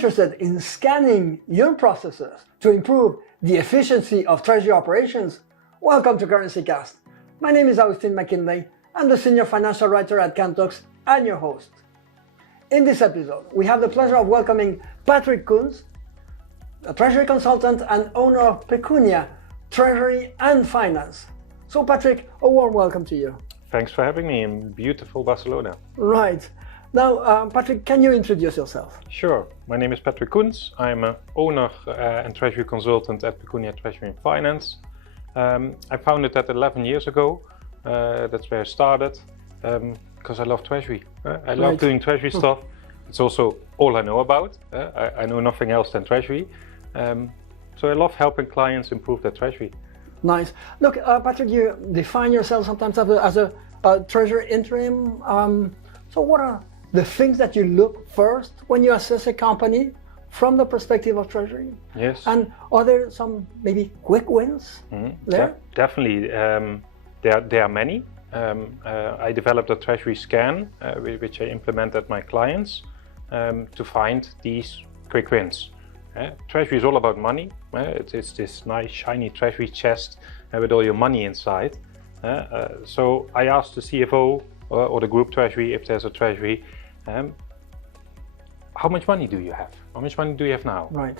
interested in scanning your processes to improve the efficiency of treasury operations? Welcome to CurrencyCast. My name is Austin McKinley. I'm the Senior Financial Writer at Kunz and your host. In this episode, we have the pleasure of welcoming Patrick Kunz, a treasury consultant and owner of Pecunia Treasury and Finance. So Patrick, a warm welcome to you. Thanks for having me in beautiful Barcelona. Right. Now, Patrick, can you introduce yourself? Sure. My name is Patrick Kunz. I'm an owner and treasury consultant at Pecunia Treasury and Finance. I founded that 11 years ago. That's where I started because I love treasury. I love doing treasury stuff. It's also all I know about. I know nothing else than treasury. So I love helping clients improve their treasury. Nice. Look, Patrick, you define yourself sometimes as a treasury interim. So what are the things that you look first when you assess a company from the perspective of treasury? Yes. And are there some maybe quick wins there? Definitely. There are many. I developed a treasury scan, which I implement at my clients to find these quick wins. Treasury is all about money. It's this nice shiny treasury chest with all your money inside. So I asked the CFO or the group treasury, if there's a treasury, how much money do you have? How much money do you have now? Right.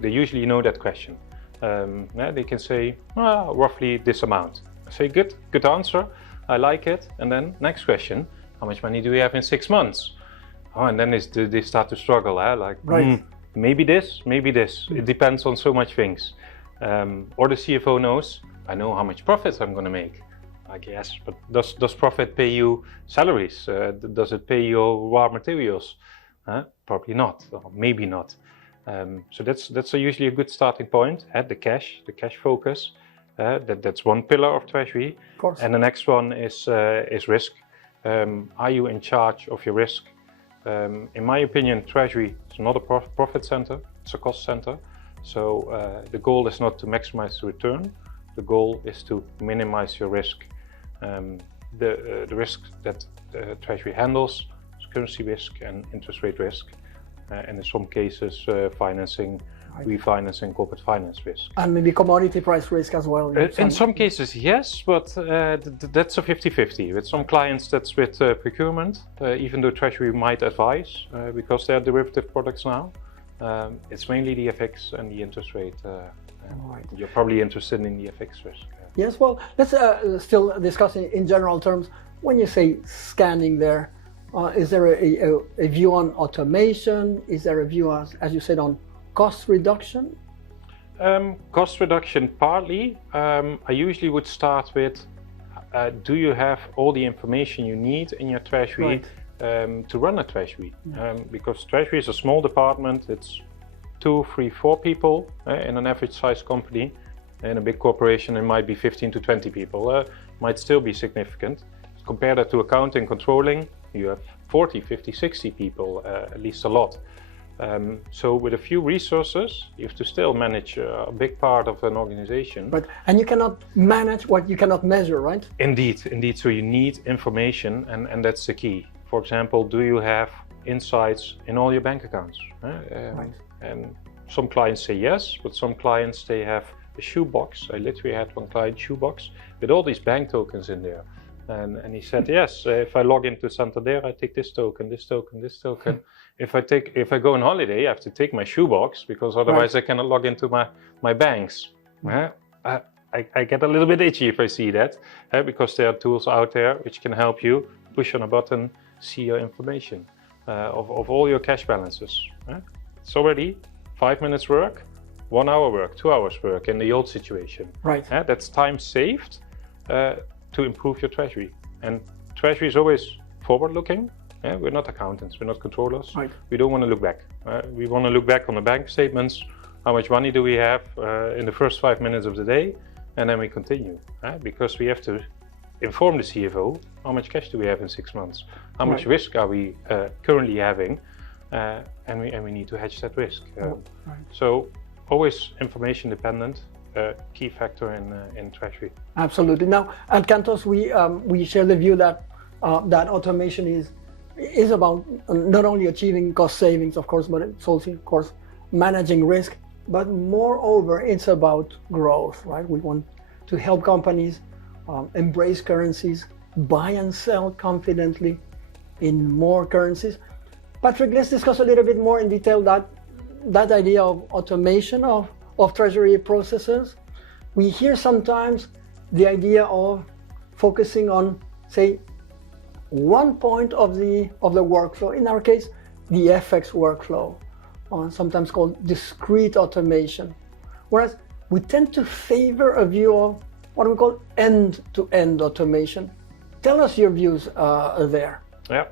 They usually know that question. They can say, roughly this amount. I say, good answer. I like it. And then next question, how much money do we have in 6 months? Oh, and then they start to struggle. Maybe this, maybe this. It depends on so much things. Or the CFO knows, I know how much profits I'm going to make. I guess, but does profit pay you salaries? Does it pay your raw materials? Probably not, or maybe not. So that's usually a good starting point. The cash focus. That's one pillar of treasury. Of course. And the next one is risk. Are you in charge of your risk? In my opinion, treasury is not a profit center; it's a cost center. So the goal is not to maximize the return. The goal is to minimize your risk. The risk that treasury handles is currency risk and interest rate risk, and in some cases financing, refinancing, corporate finance risk. And maybe commodity price risk as well. In some cases, yes, but that's a 50-50. With some clients, that's with procurement, even though treasury might advise, because they are derivative products now. It's mainly the FX and the interest rate. You're probably interested in the FX risk. Yes, well, let's still discuss in general terms. When you say scanning there, is there a view on automation? Is there a view, as you said, on cost reduction? Cost reduction partly. I usually would start with, do you have all the information you need in your treasury to run a treasury? Because treasury is a small department. It's 2, 3, 4 people in an average size company. In a big corporation, it might be 15 to 20 people. Might still be significant. Compare that to accounting, controlling, you have 40, 50, 60 people, at least a lot. So with a few resources, you have to still manage a big part of an organization. And you cannot manage what you cannot measure, right? Indeed. So you need information, and that's the key. For example, do you have insights in all your bank accounts? And some clients say yes, but some clients, they have a shoebox. I literally had one client shoebox with all these bank tokens in there. And he said, yes, if I log into Santander, I take this token, this token, this token. If I go on holiday, I have to take my shoebox because otherwise I cannot log into my banks. I get a little bit itchy if I see that, because there are tools out there which can help you push on a button, see your information of all your cash balances. It's already 5 minutes work, 1 hour work, 2 hours work in the old situation. That's time saved to improve your treasury. And treasury is always forward-looking. We're not accountants, we're not controllers. We don't want to look back. We want to look back on the bank statements. How much money do we have in the first 5 minutes of the day? And then we continue. Because we have to inform the CFO, how much cash do we have in 6 months? How much risk are we currently having? And we need to hedge that risk. So always information dependent, key factor in treasury. Absolutely. Now at Kunz we share the view that that automation is is about not only achieving cost savings, of course, but it's also, of course, managing risk. But moreover, it's about growth, right? We want to help companies embrace currencies, buy and sell confidently in more currencies. Patrick, let's discuss a little bit more in detail that idea of automation of treasury processes. We hear sometimes the idea of focusing on, say, one point of the workflow. In our case, the FX workflow, sometimes called discrete automation. Whereas we tend to favor a view of what we call end-to-end automation. Tell us your views there. Yeah,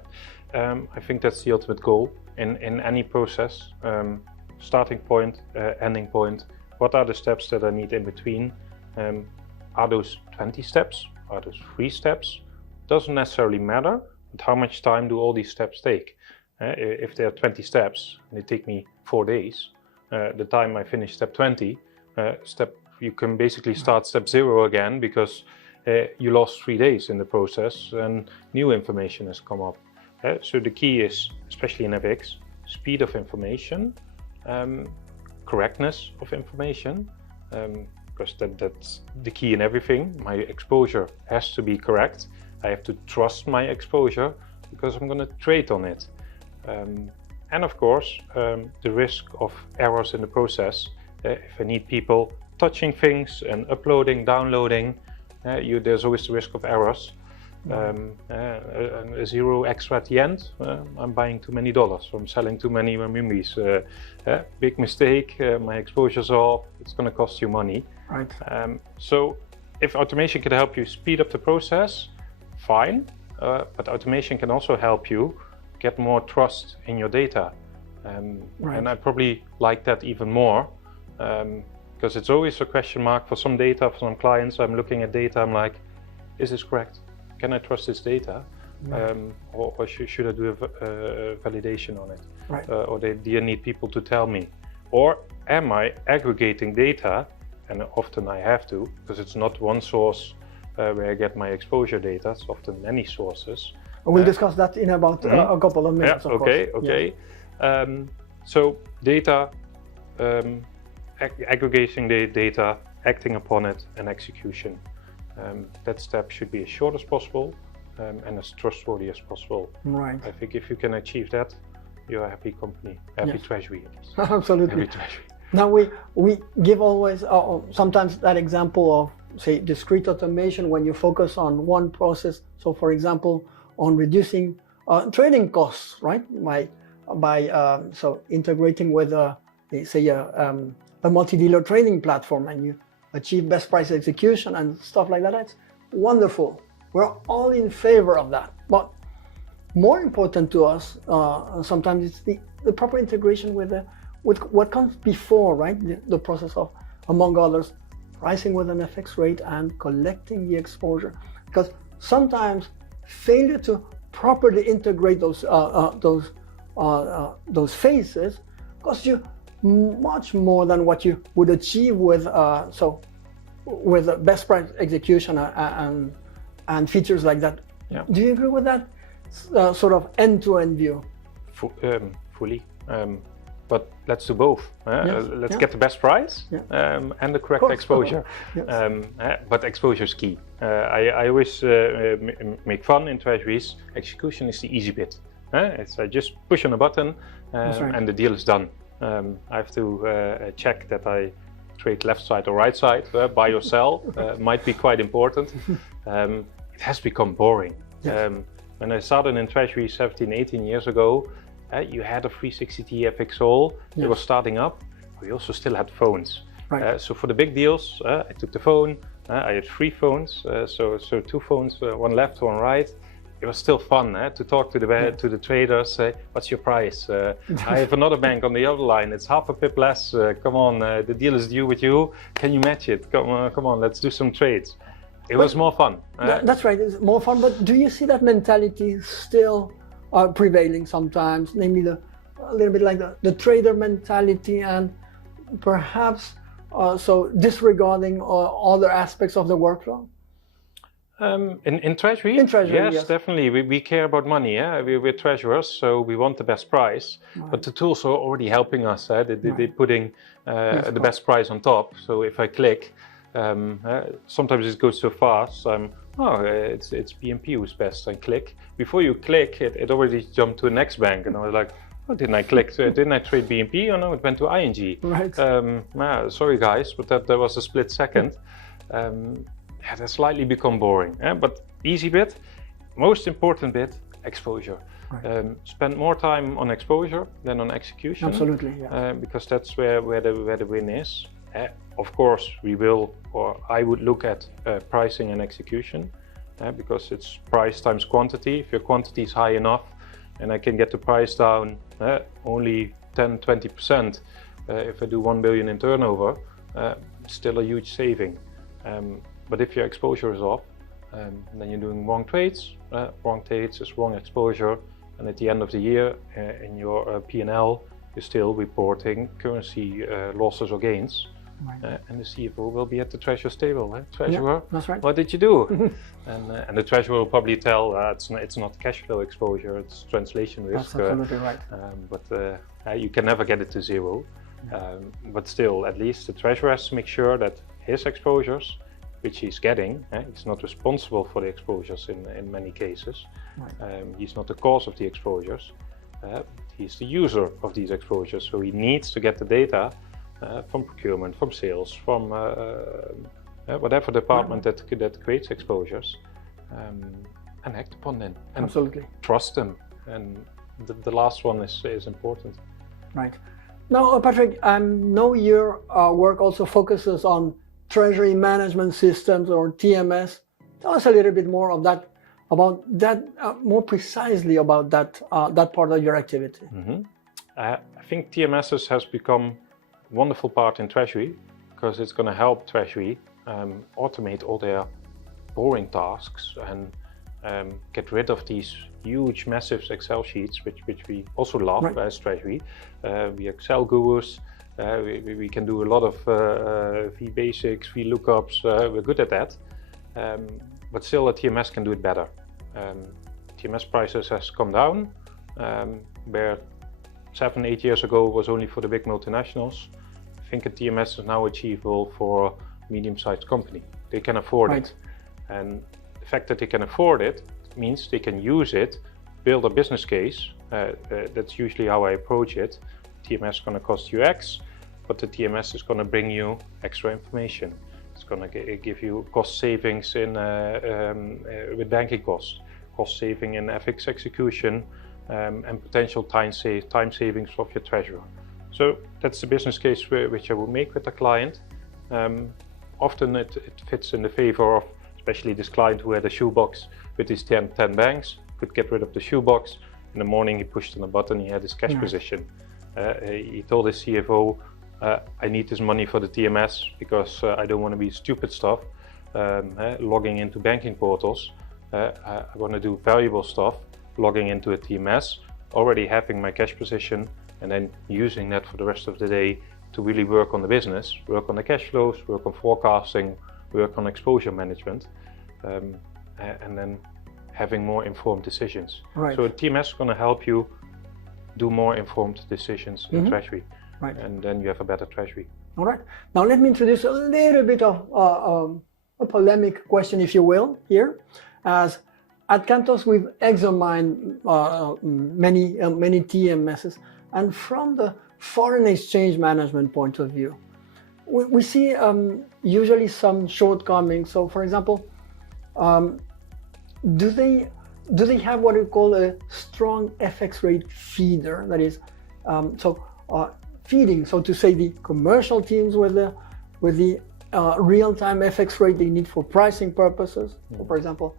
I think that's the ultimate goal in any process. Starting point, ending point. What are the steps that I need in between? Are those 20 steps? Are those 3 steps? Doesn't necessarily matter, but how much time do all these steps take? If there are 20 steps and they take me 4 days, the time I finish step 20, you can basically start step 0 again because you lost 3 days in the process and new information has come up. So the key is, especially in FX, speed of information, correctness of information, because that's the key in everything. My exposure has to be correct. I have to trust my exposure because I'm going to trade on it. And of course, the risk of errors in the process. If I need people touching things and uploading, downloading, there's always the risk of errors. A 0 extra at the end, I'm buying too many dollars, I'm selling too many renminbis. Big mistake, my exposure's off, it's going to cost you money. Right. So if automation can help you speed up the process, fine, but automation can also help you get more trust in your data. Right. And I probably like that even more, because it's always a question mark for some data, for some clients. I'm looking at data, I'm like, is this correct? Can I trust this data? Right. Or should I do a validation on it? Right. Or do you need people to tell me? Or am I aggregating data? And often I have to, because it's not one source where I get my exposure data, it's often many sources. We'll discuss that in about a couple of minutes, yeah, of okay, course. Okay. Yeah. So data, aggregating the data, acting upon it, and execution. That step should be as short as possible and as trustworthy as possible. Right. I think if you can achieve that, you're a happy company, happy treasury. Absolutely. Happy treasury. Now we give always sometimes that example of, say, discrete automation when you focus on one process. So for example, on reducing trading costs, right? By so integrating with say a multi-dealer trading platform, and you achieve best price execution and stuff like that. It's wonderful. We're all in favor of that. But more important to us, sometimes it's the proper integration with what comes before, right? The process of, among others, pricing with an FX rate and collecting the exposure. Because sometimes failure to properly integrate those phases costs you much more than what you would achieve with best price execution and features like that. Yeah. Do you agree with that sort of end-to-end view? Fully. But let's do both. Yes. Let's get the best price and the correct exposure. Yes. But exposure is key. I always make fun in treasuries. Execution is the easy bit. It's just push on a button and the deal is done. I have to check that I trade left side or right side, buy or sell, might be quite important. It has become boring. Yes. When I started in treasury 17, 18 years ago, you had a 360T FX all, it was starting up. We also still had phones. Right. So for the big deals, I took the phone, I had 3 phones, so 2 phones, one left, one right. It was still fun to talk to the traders, say, what's your price? I have another bank on the other line, it's half a pip less, come on, the deal is due with you, can you match it? Come on, let's do some trades. It was more fun. That's right, it's more fun, but do you see that mentality still prevailing sometimes, namely a little bit like the trader mentality, and perhaps so disregarding other aspects of the workflow? In Treasury? In Treasury, yes. Definitely. We care about money. Yeah? We're treasurers, so we want the best price. Right. But the tools are already helping us. They're putting the best price on top. So if I click, sometimes it goes so fast. It's BNP who's best. I click. Before you click, it already jumped to the next bank, and I was like, oh, didn't I click? Didn't I trade BNP? Oh no, it went to ING. Right. Sorry guys, but that was a split second. That's slightly become boring. But easy bit, most important bit, exposure. Right. Spend more time on exposure than on execution. Absolutely, yeah. Because that's where the win is. Of course, I would look at pricing and execution, because it's price times quantity. If your quantity is high enough, and I can get the price down only 10-20%, if I do 1 billion in turnover, still a huge saving. But if your exposure is off, then you're doing wrong trades. Wrong trades is wrong exposure, and at the end of the year, in your P&L, you're still reporting currency losses or gains. Right. And the CFO will be at the treasurer's table. Treasurer, that's right. What did you do? and the treasurer will probably tell it's not cash flow exposure, it's translation risk. That's absolutely right. But you can never get it to zero. But still, at least the treasurer has to make sure that his exposures, which he's getting, he's not responsible for the exposures in many cases. Right. He's not the cause of the exposures. He's the user of these exposures, so he needs to get the data from procurement, from sales, from whatever department that creates exposures, and act upon them. And absolutely. Trust them. And the last one is important. Right. Now, Patrick, I know your work also focuses on treasury management systems, or TMS. Tell us a little bit more about that, more precisely about that part of your activity. Mm-hmm. I think TMS has become a wonderful part in Treasury, because it's going to help Treasury automate all their boring tasks and get rid of these huge, massive Excel sheets, which we also love. Right. As Treasury. We Excel gurus. We can do a lot of V basics, V lookups. We're good at that, but still, a TMS can do it better. TMS prices has come down, where 7-8 years ago was only for the big multinationals. I think a TMS is now achievable for a medium-sized company. They can afford it, and the fact that they can afford it means they can use it, build a business case. That's usually how I approach it. TMS is going to cost you X, but the TMS is going to bring you extra information. It's going to give you cost savings with banking costs, cost saving in FX execution, and potential time savings of your treasurer. So that's the business case which I will make with the client. Often it fits in the favor of, especially this client who had a shoebox with his 10 banks, could get rid of the shoebox. In the morning he pushed on a button, he had his cash position. He told his CFO, I need this money for the TMS because I don't want to be stupid stuff, logging into banking portals. I want to do valuable stuff, logging into a TMS, already having my cash position, and then using that for the rest of the day to really work on the business, work on the cash flows, work on forecasting, work on exposure management, and then having more informed decisions. Right. So a TMS is going to help you do more informed decisions in Treasury, and then you have a better Treasury. All right. Now let me introduce a little bit of a polemic question, if you will, here. As at Cantos, we've examined many TMSs, and from the foreign exchange management point of view, we see usually some shortcomings. So, for example, do they have what we call a strong FX rate feeder? That is, feeding, so to say, the commercial teams with the real-time FX rate they need for pricing purposes. So, for example,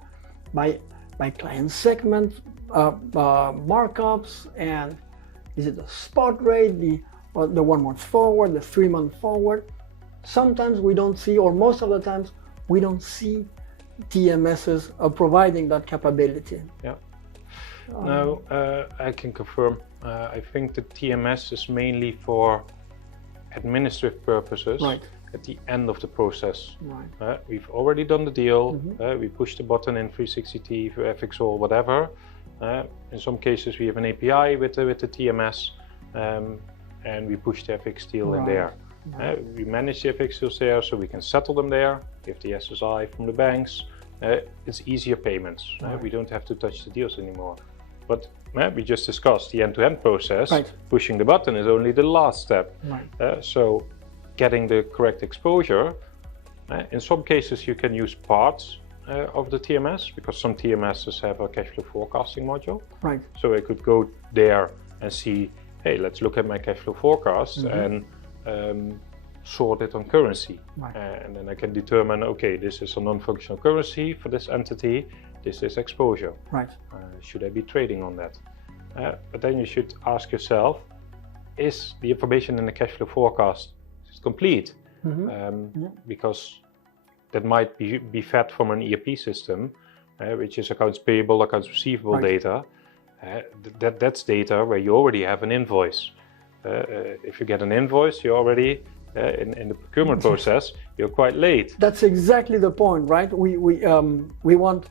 by client segment markups, and is it the spot rate, the 1 month forward, the 3 month forward? Sometimes we don't see, or most of the times we don't see TMSs providing that capability. Yeah. No, I can confirm. I think the TMS is mainly for administrative purposes. Right. at the end of the process. Right. We've already done the deal, we push the button in 360T, FXall, whatever. In some cases we have an API with the TMS, and we push the FX deal in there. We manage the FX deals there, so we can settle them there, give the SSI from the banks. It's easier payments. We don't have to touch the deals anymore. But we just discussed the end-to-end process. Pushing the button is only the last step. So getting the correct exposure, in some cases you can use parts of the TMS, because some TMSs have a cash flow forecasting module. So I could go there and see, hey, let's look at my cash flow forecast and sort it on currency. And then I can determine, okay, this is a non-functional currency for this entity, this is exposure. Should I be trading on that? But then you should ask yourself, is the information in the cash flow forecast complete? Because that might be fed from an ERP system, which is accounts payable, accounts receivable data. That's data where you already have an invoice. If you get an invoice, you're already in the procurement process, you're quite late. That's exactly the point, right? We want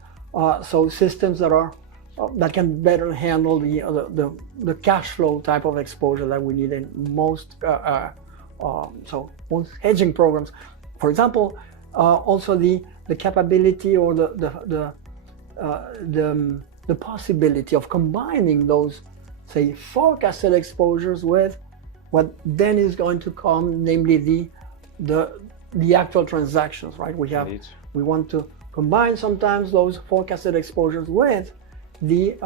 so systems that are that can better handle the cash flow type of exposure that we need in most most hedging programs. For example, also the capability or the possibility of combining those, say, forecasted exposures with what then is going to come, namely the actual transactions, right? We want to combine sometimes those forecasted exposures with the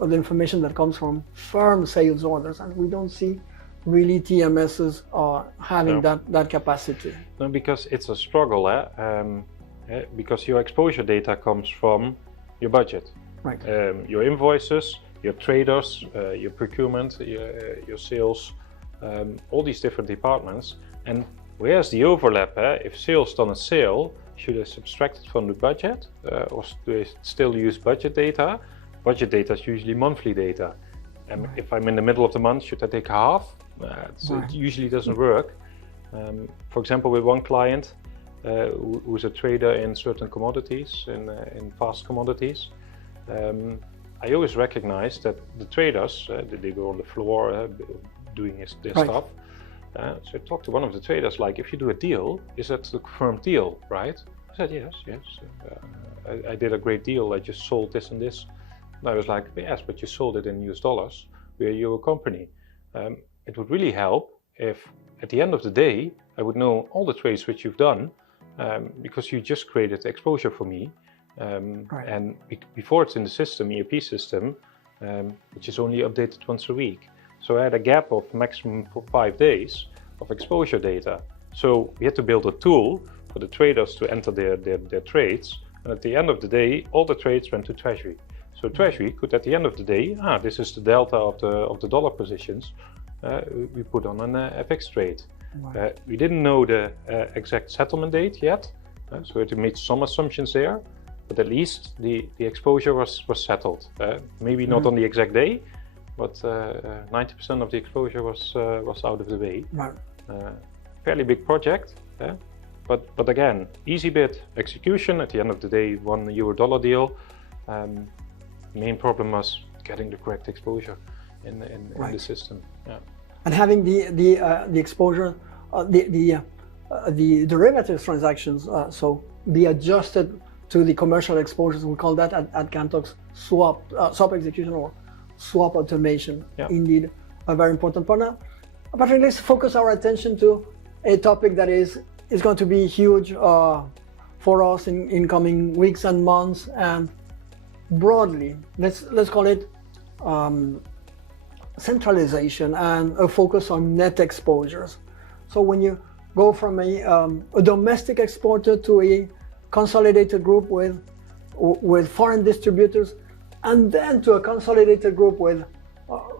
information that comes from firm sales orders, and we don't see really TMSs having that capacity. No, because it's a struggle, because your exposure data comes from your budget, your invoices, your traders, your procurement, your sales, all these different departments. And where's the overlap? If sales done a sale, should I subtract it from the budget, or do I still use budget data? Budget data is usually monthly data. And if I'm in the middle of the month, should I take half? It usually doesn't work. For example, with one client who's a trader in certain commodities, in fast commodities, I always recognize that the traders, they go on the floor doing their stuff. So I talked to one of the traders, like, if you do a deal, is that a confirmed deal, right? I said, yes. I did a great deal, I just sold this and this. And I was like, yes, but you sold it in US dollars, we're a Euro company. It would really help if, at the end of the day, I would know all the trades which you've done, because you just created the exposure for me. And before it's in the system, ERP system, which is only updated once a week. So I had a gap of maximum 5 days of exposure data. So we had to build a tool for the traders to enter their trades. And at the end of the day, all the trades went to Treasury. So Treasury could, at the end of the day, this is the delta of the dollar positions, we put on an FX trade. We didn't know the exact settlement date yet, so we had to make some assumptions there. But at least the exposure was settled. Maybe not on the exact day, but 90% of the exposure was out of the way. Fairly big project, but again, easy bit, execution. At the end of the day, $1 deal. Main problem was getting the correct exposure in the system. And having the exposure, the derivatives transactions, so be adjusted to the commercial exposures. We call that at Cantox swap execution or swap automation. Indeed, a very important part. Now, Patrick, let's focus our attention to a topic that is going to be huge for us in coming weeks and months, and broadly, let's call it centralization and a focus on net exposures. So when you go from a domestic exporter to a consolidated group with foreign distributors, and then to a consolidated group with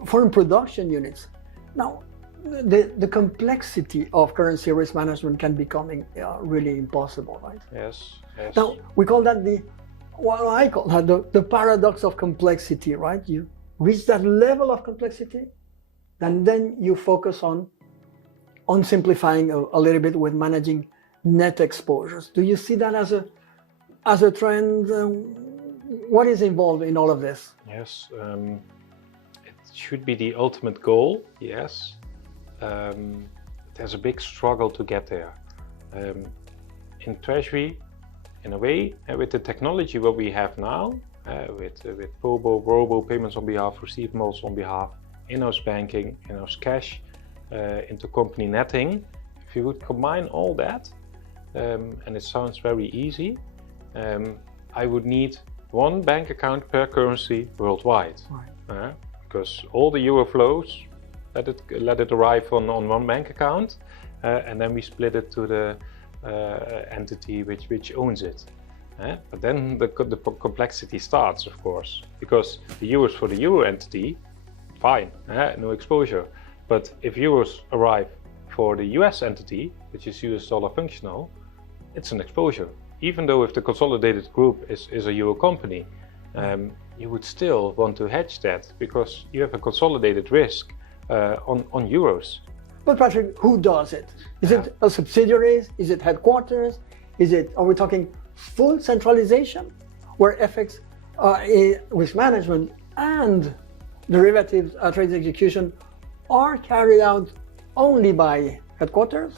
foreign production units. Now, the complexity of currency risk management can become really impossible, right? Yes. Now, we call that I call that the paradox of complexity, right? You reach that level of complexity, and then you focus on unsimplifying a little bit with managing net exposures. Do you see that as a trend? What is involved in all of this? Yes, it should be the ultimate goal, yes. There's a big struggle to get there. In Treasury, in a way, with the technology what we have now, with POBO, ROBO, payments on behalf, receivables on behalf, in-house banking, in-house cash, intercompany netting, if you would combine all that, and it sounds very easy, I would need one bank account per currency worldwide. Right. Because all the euro flows, let it arrive on one bank account, and then we split it to the entity which owns it. But then the complexity starts, of course, because the euros for the euro entity, fine, no exposure. But if euros arrive for the US entity, which is US dollar functional, it's an exposure. Even though if the consolidated group is a euro company, you would still want to hedge that because you have a consolidated risk on euros. But Patrick, who does it? Is it a subsidiaries? Is it headquarters? Are we talking full centralization, where FX risk management and derivatives trade execution are carried out only by headquarters?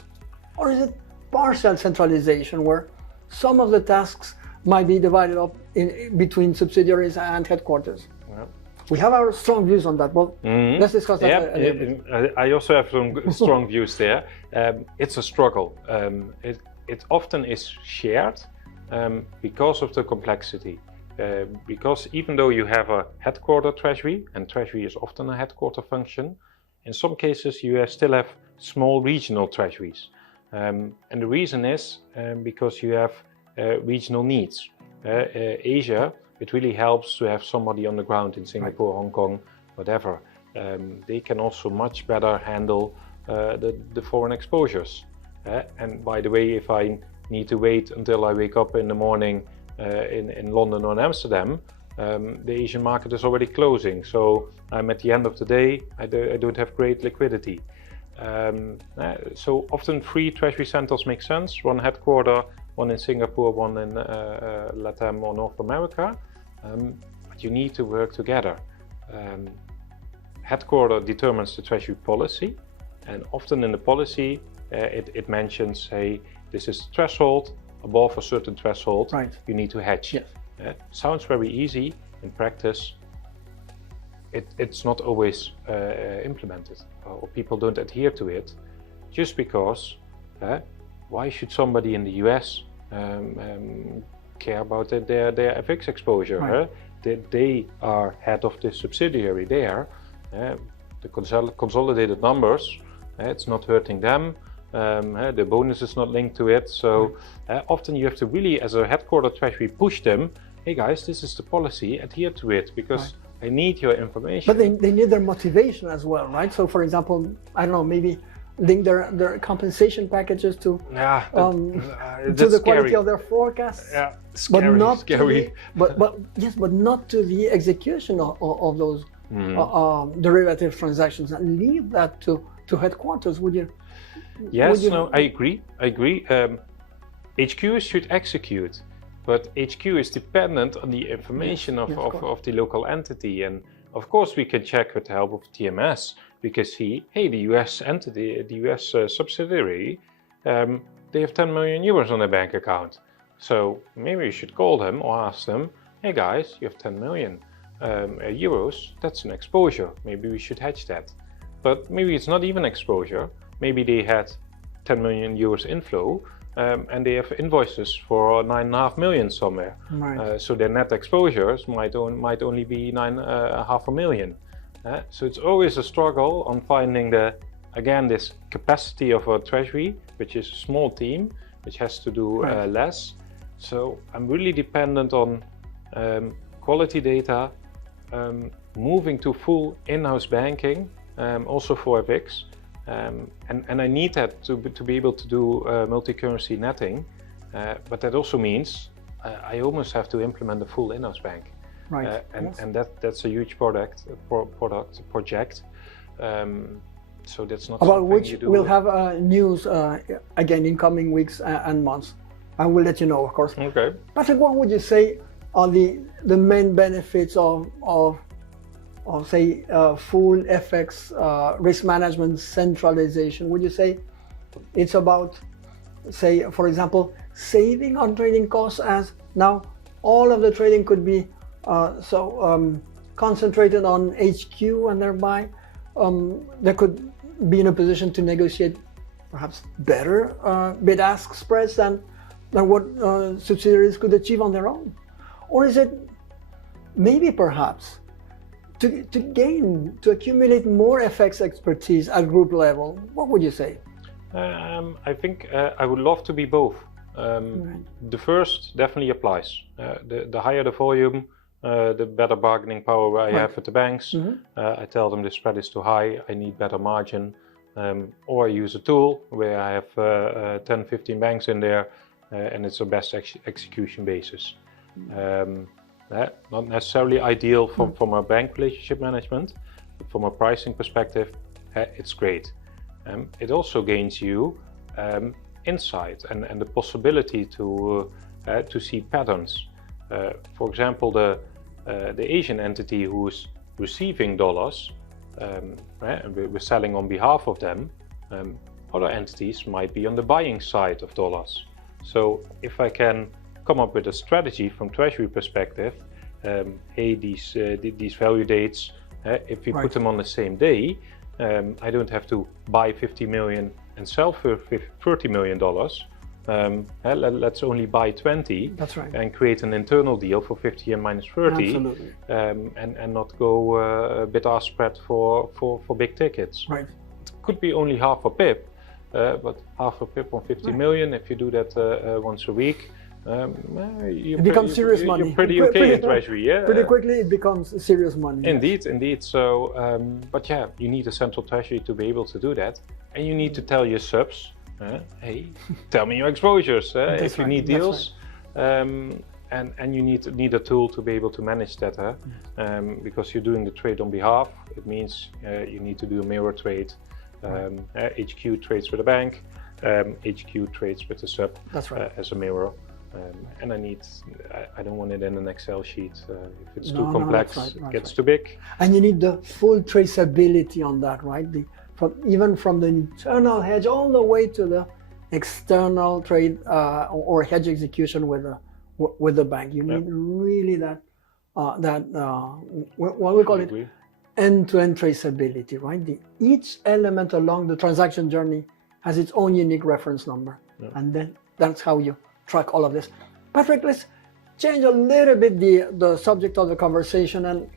Or is it partial centralization, where some of the tasks might be divided up between subsidiaries and headquarters? We have our strong views on that. Well, let's discuss that a little bit. I also have some strong views there. It's a struggle. It often is shared because of the complexity. Because even though you have a headquarter treasury, and treasury is often a headquarter function, in some cases you still have small regional treasuries. And the reason is because you have regional needs. Asia, it really helps to have somebody on the ground in Singapore, Hong Kong, whatever. They can also much better handle the foreign exposures. And by the way, if I need to wait until I wake up in the morning in London or in Amsterdam, the Asian market is already closing. So I'm at the end of the day, I don't have great liquidity. So often 3 treasury centers make sense, one headquarter, one in Singapore, one in Latam or North America, but you need to work together. Headquarter determines the treasury policy, and often in the policy it mentions, hey, this is the threshold, above a certain threshold, you need to hedge. Yes. Sounds very easy. In practice, it's not always implemented, or people don't adhere to it, just because why should somebody in the US care about their FX exposure? They are head of the subsidiary there. The consolidated numbers, it's not hurting them. The bonus is not linked to it. So often you have to really, as a headquarter treasury, push them. Hey guys, this is the policy, adhere to it, because I need your information. But they need their motivation as well, right? So for example, I don't know, maybe link their compensation packages to the quality of their forecasts. Yeah, scary, but not scary. but not to the execution of those derivative transactions, and leave that to headquarters. Would you? Yes, no, I agree. HQ should execute, but HQ is dependent on the information of the local entity, and of course we can check with the help of TMS. We can see, hey, the US entity, the US subsidiary, they have 10 million euros on their bank account. So maybe you should call them or ask them, hey guys, you have 10 million euros, that's an exposure. Maybe we should hedge that. But maybe it's not even exposure. Maybe they had 10 million euros inflow and they have invoices for 9.5 million somewhere. So their net exposures might only be 9.5 million. So it's always a struggle on finding this capacity of a treasury, which is a small team, which has to do less. So I'm really dependent on quality data, moving to full in-house banking, also for FX. And I need that to be able to do multi-currency netting, but that also means I almost have to implement a full in-house bank. And that's a huge project. So that's not about something which you do. we'll have news again in coming weeks and months. I will let you know, of course. Okay. Patrick, what would you say are the main benefits of say full FX risk management centralization? Would you say it's about, say, for example, saving on trading costs, as now all of the trading could be concentrated on HQ, and thereby they could be in a position to negotiate perhaps better bid-ask spreads than what subsidiaries could achieve on their own? Or is it maybe perhaps to accumulate more FX expertise at group level? What would you say? I think I would love to be both. Right. The first definitely applies. The higher the volume, the better bargaining power I have with the banks. I tell them the spread is too high, I need better margin. Or I use a tool where I have 10, 15 banks in there, and it's a best execution basis. Not necessarily ideal from a bank relationship management, but from a pricing perspective, it's great. It also gains you insight and the possibility to see patterns. For example, the Asian entity who's receiving dollars, and we're selling on behalf of them. Other entities might be on the buying side of dollars. So if I can come up with a strategy from treasury perspective, hey, these value dates, if we put them on the same day, I don't have to buy 50 million and sell for $30 million. Let's only buy 20. That's right. And create an internal deal for 50 and minus 30. Absolutely. And not go bid-ask spread for big tickets. Right. It could be only half a pip, but half a pip on 50 million, if you do that once a week, it becomes serious money. You're pretty okay in treasury, yeah? Pretty quickly it becomes serious money. Indeed, indeed. So, but yeah, you need a central treasury to be able to do that. And you need to tell your subs, hey, tell me your exposures if you need deals. And you need a tool to be able to manage that, because you're doing the trade on behalf. It means you need to do a mirror trade. HQ trades with the bank, HQ trades with the sub. That's right. As a mirror. And I don't want it in an Excel sheet. If it's too complex, it gets too big. And you need the full traceability on that, right? Even from the internal hedge all the way to the external trade or hedge execution with the bank. You need really that what we call it end-to-end traceability, right? Each element along the transaction journey has its own unique reference number, and then that's how you track all of this. Patrick, let's change a little bit the subject of the conversation. And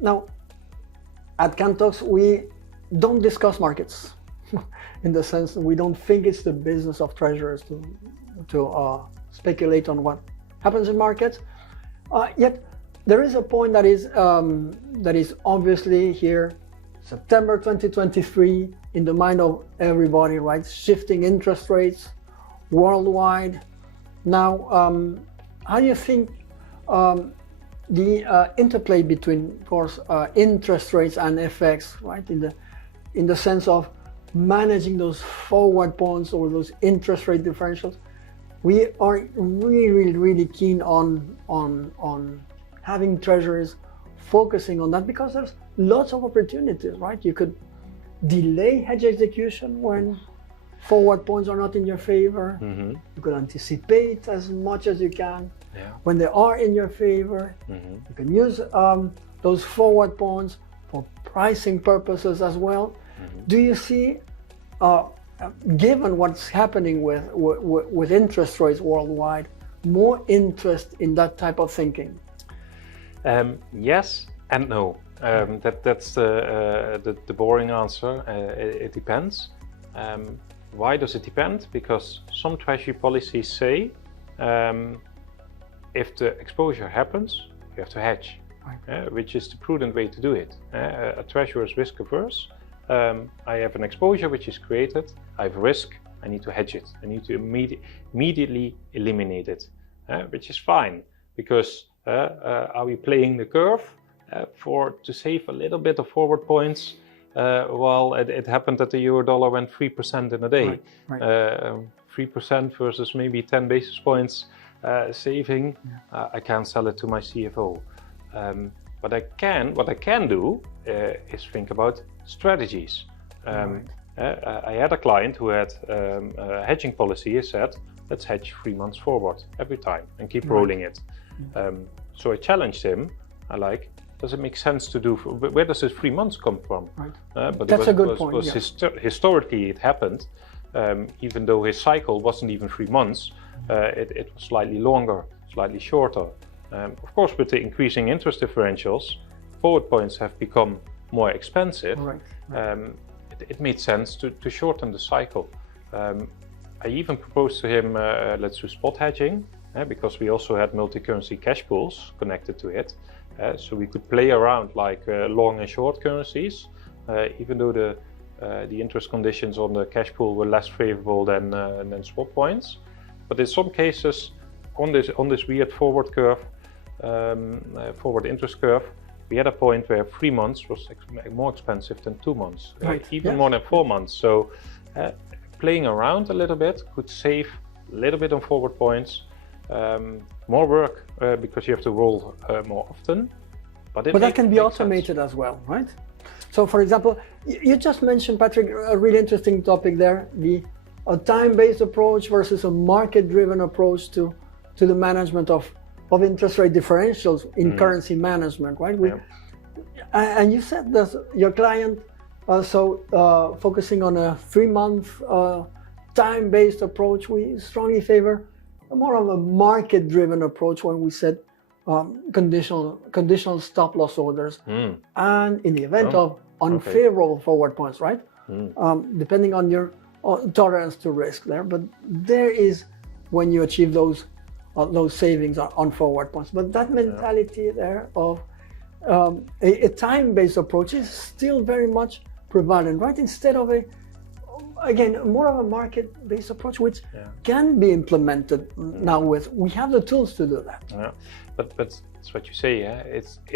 now at Cantox, we don't discuss markets in the sense that we don't think it's the business of treasurers to speculate on what happens in markets. Yet there is a point that is obviously here, September 2023, in the mind of everybody, right? Shifting interest rates worldwide. Now, how do you think the interplay between, of course, interest rates and FX, right? In the sense of managing those forward points or those interest rate differentials, we are really keen on having treasurers focusing on that, because there's lots of opportunities, right? You could delay hedge execution when forward points are not in your favor. You could anticipate as much as you can when they are in your favor. You can use those forward points for pricing purposes as well. Do you see, given what's happening with interest rates worldwide, more interest in that type of thinking? Yes and no. That's the boring answer. It depends. Why does it depend? Because some treasury policies say if the exposure happens, you have to hedge, which is the prudent way to do it. A treasurer is risk averse. I have an exposure which is created, I have risk, I need to hedge it. I need to immediately eliminate it, which is fine, because are we playing the curve to save a little bit of forward points? well, it happened that the euro dollar went 3% in a day. Right. 3% versus maybe 10 basis points saving. I can't sell it to my CFO. What I can do is think about strategies. I had a client who had a hedging policy. He said, let's hedge 3 months forward every time and keep rolling it. So I challenged him. Does it make sense to do? Where does this 3 months come from? But that's a good point. Historically, it happened. Even though his cycle wasn't even 3 months, it was slightly longer, slightly shorter. Of course, with the increasing interest differentials, forward points have become more expensive. It made sense to shorten the cycle. I even proposed to him, let's do spot hedging, because we also had multi-currency cash pools connected to it. So we could play around like long and short currencies, even though the interest conditions on the cash pool were less favorable than swap points. But in some cases, on this weird forward curve, forward interest curve, we had a point where 3 months was more expensive than 2 months, even more than 4 months. So playing around a little bit could save a little bit on forward points. More work because you have to roll more often. But that can be automated as well, right? So for example, you just mentioned, Patrick, a really interesting topic there, a time-based approach versus a market-driven approach to the management of interest rate differentials in currency management, right? And you said that your client focusing on a 3-month time-based approach. We strongly favor more of a market-driven approach when we said conditional stop-loss orders, and in the event of unfavorable forward points, right? Depending on your tolerance to risk there, but there is when you achieve those savings on forward points. But that mentality there of a time-based approach is still very much prevalent, right? Instead of more of a market-based approach, which can be implemented now we have the tools to do that. But it's what you say,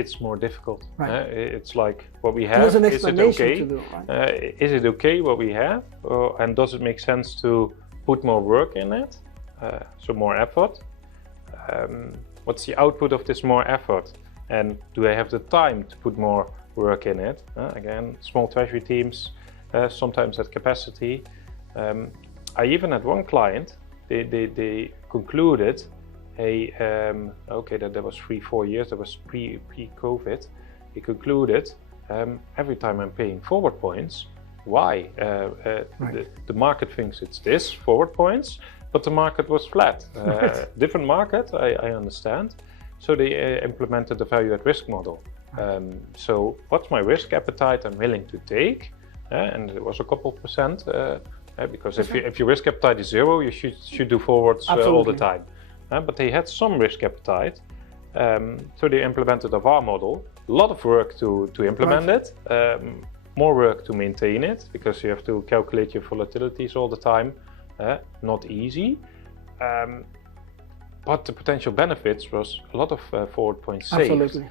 it's more difficult. It's like what we have, there's an explanation to do, right? Is it okay what we have? And does it make sense to put more work in it? So more effort? What's the output of this more effort? And do I have the time to put more work in it? Again, small treasury teams sometimes at capacity. I even had one client, they concluded, that was 3-4 years, that was pre-COVID. He concluded, every time I'm paying forward points, why? The market thinks it's this, forward points, but the market was flat. Different market, I understand. So they implemented the value at risk model. So what's my risk appetite I'm willing to take? And it was a couple percent, because if your risk appetite is 0, you should do forwards all the time. But they had some risk appetite, so they implemented a VAR model. A lot of work to implement it, more work to maintain it, because you have to calculate your volatilities all the time. Not easy, but the potential benefits was a lot of forward points saved. Absolutely.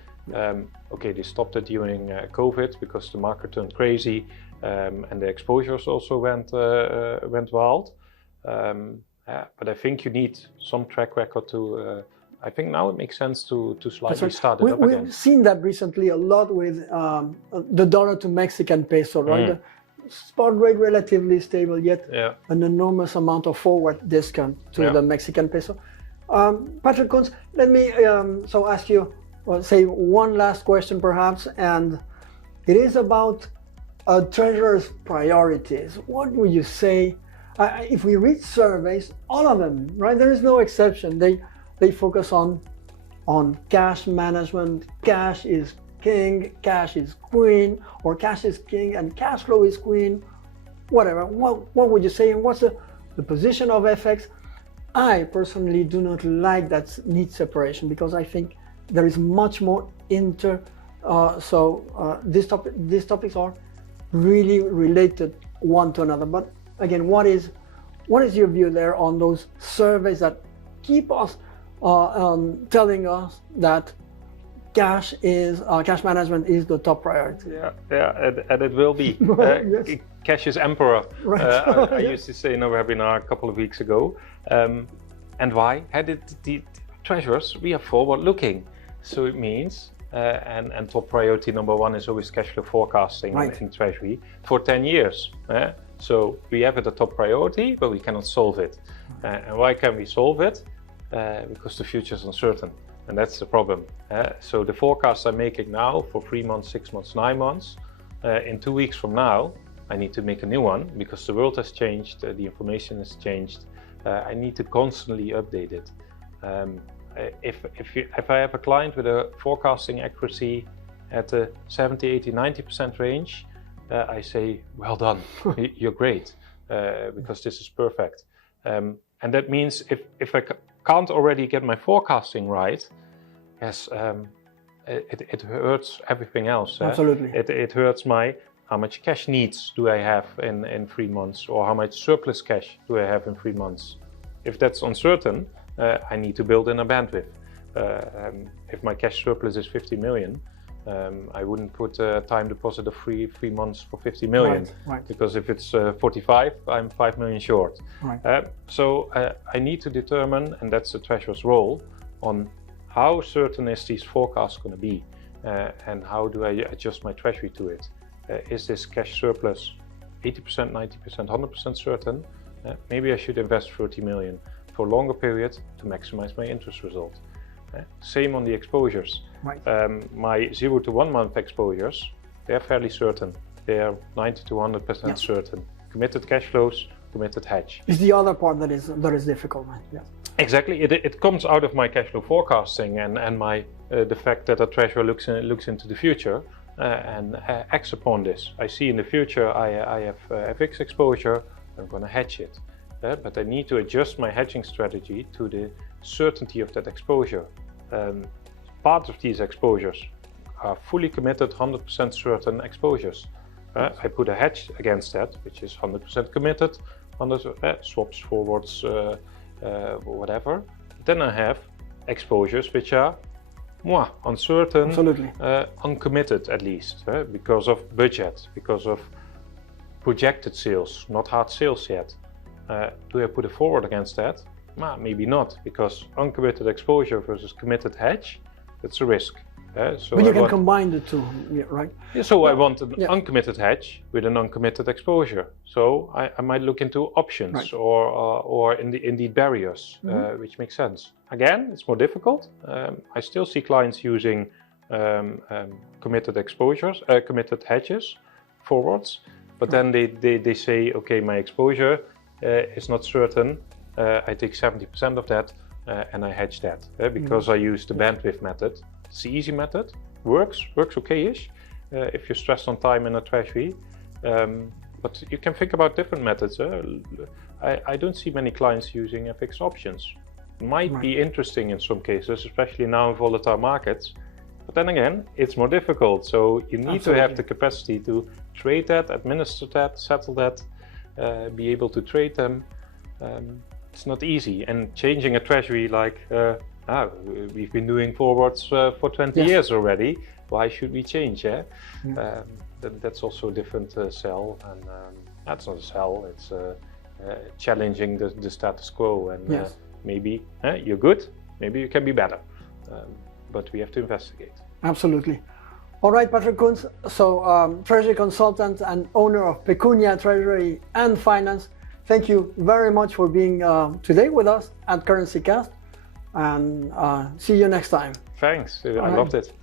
They stopped it during COVID because the market turned crazy, and the exposures also went wild. But I think you need some track record to. I think now it makes sense to slightly start it up again. We've seen that recently a lot with the dollar to Mexican peso, right? The spot rate relatively stable, yet an enormous amount of forward discount to the Mexican peso. Patrick Kunz, let me ask you, say one last question perhaps, and it is about treasurer's priorities. What would you say? If we read surveys, all of them, right? There is no exception. They focus on cash management. Cash is king, cash is queen, or cash is king and cash flow is queen. Whatever. What would you say? And what's the position of FX? I personally do not like that neat separation because I think there is much more these topics are really related one to another. But again, what is your view there on those surveys that keep us telling us that cash management is the top priority. Yeah, and it will be. Yes. Cash is emperor. Right. I used to say in a webinar a couple of weeks ago. And why? The treasurers, we are forward-looking. So it means, and top priority number one is always cash flow forecasting in Treasury for 10 years. So we have it a top priority, but we cannot solve it. And why can we solve it? Because the future is uncertain. And that's the problem. So the forecasts I'm making now for 3 months, 6 months, 9 months, in 2 weeks from now, I need to make a new one because the world has changed, the information has changed. I need to constantly update it. If I have a client with a forecasting accuracy at the 70, 80, 90% range, I say, well done, you're great, because this is perfect. And that means if I can't already get my forecasting right, yes, it hurts everything else. Absolutely. It hurts how much cash needs do I have in 3 months, or how much surplus cash do I have in 3 months. If that's uncertain, I need to build in a bandwidth. If my cash surplus is 50 million, I wouldn't put a time deposit of 3 months for 50 million. Right. Because if it's 45, I'm 5 million short. Right. So I need to determine, and that's the treasurer's role, on how certain is these forecasts going to be, and how do I adjust my treasury to it. Is this cash surplus 80%, 90%, 100% certain? Maybe I should invest 30 million for a longer period to maximize my interest result. Same on the exposures. Right. My 0 to 1 month exposures, they're fairly certain. They're 90 to 100% certain. Committed cash flows, committed hedge. It's the other part that is difficult, man. Yes. Exactly. It comes out of my cash flow forecasting and my the fact that a treasurer looks into the future and acts upon this. I see in the future I have FX exposure. I'm going to hedge it, but I need to adjust my hedging strategy to the certainty of that exposure. Part of these exposures are fully committed, 100% certain exposures. I put a hedge against that, which is 100% committed, swaps, forwards, whatever. Then I have exposures which are uncertain, uncommitted at least, because of budget, because of projected sales, not hard sales yet. Do I put a forward against that? Maybe not, because uncommitted exposure versus committed hedge, that's a risk. So but you can combine the two, right? So I want an uncommitted hedge with an uncommitted exposure. So I might look into options or indeed barriers, which makes sense. Again, it's more difficult. I still see clients using committed exposures, committed hedges, forwards. But then they say, okay, my exposure is not certain. I take 70% of that and I hedge that because I use the bandwidth method. It's the easy method, works okay-ish if you're stressed on time in a treasury. But you can think about different methods. I don't see many clients using FX options. Might be interesting in some cases, especially now in volatile markets. But then again, it's more difficult. So you need to have the capacity to trade that, administer that, settle that, be able to trade them. It's not easy. And changing a treasury like we've been doing forwards for 20 years already. Why should we change? That's also a different sell. And that's not a sell. It's challenging the status quo. And maybe you're good. Maybe you can be better. But we have to investigate. Absolutely. All right, Patrick Kunz, so Treasury Consultant and owner of Pecunia Treasury and Finance, thank you very much for being today with us at CurrencyCast, and see you next time. Thanks, I loved it.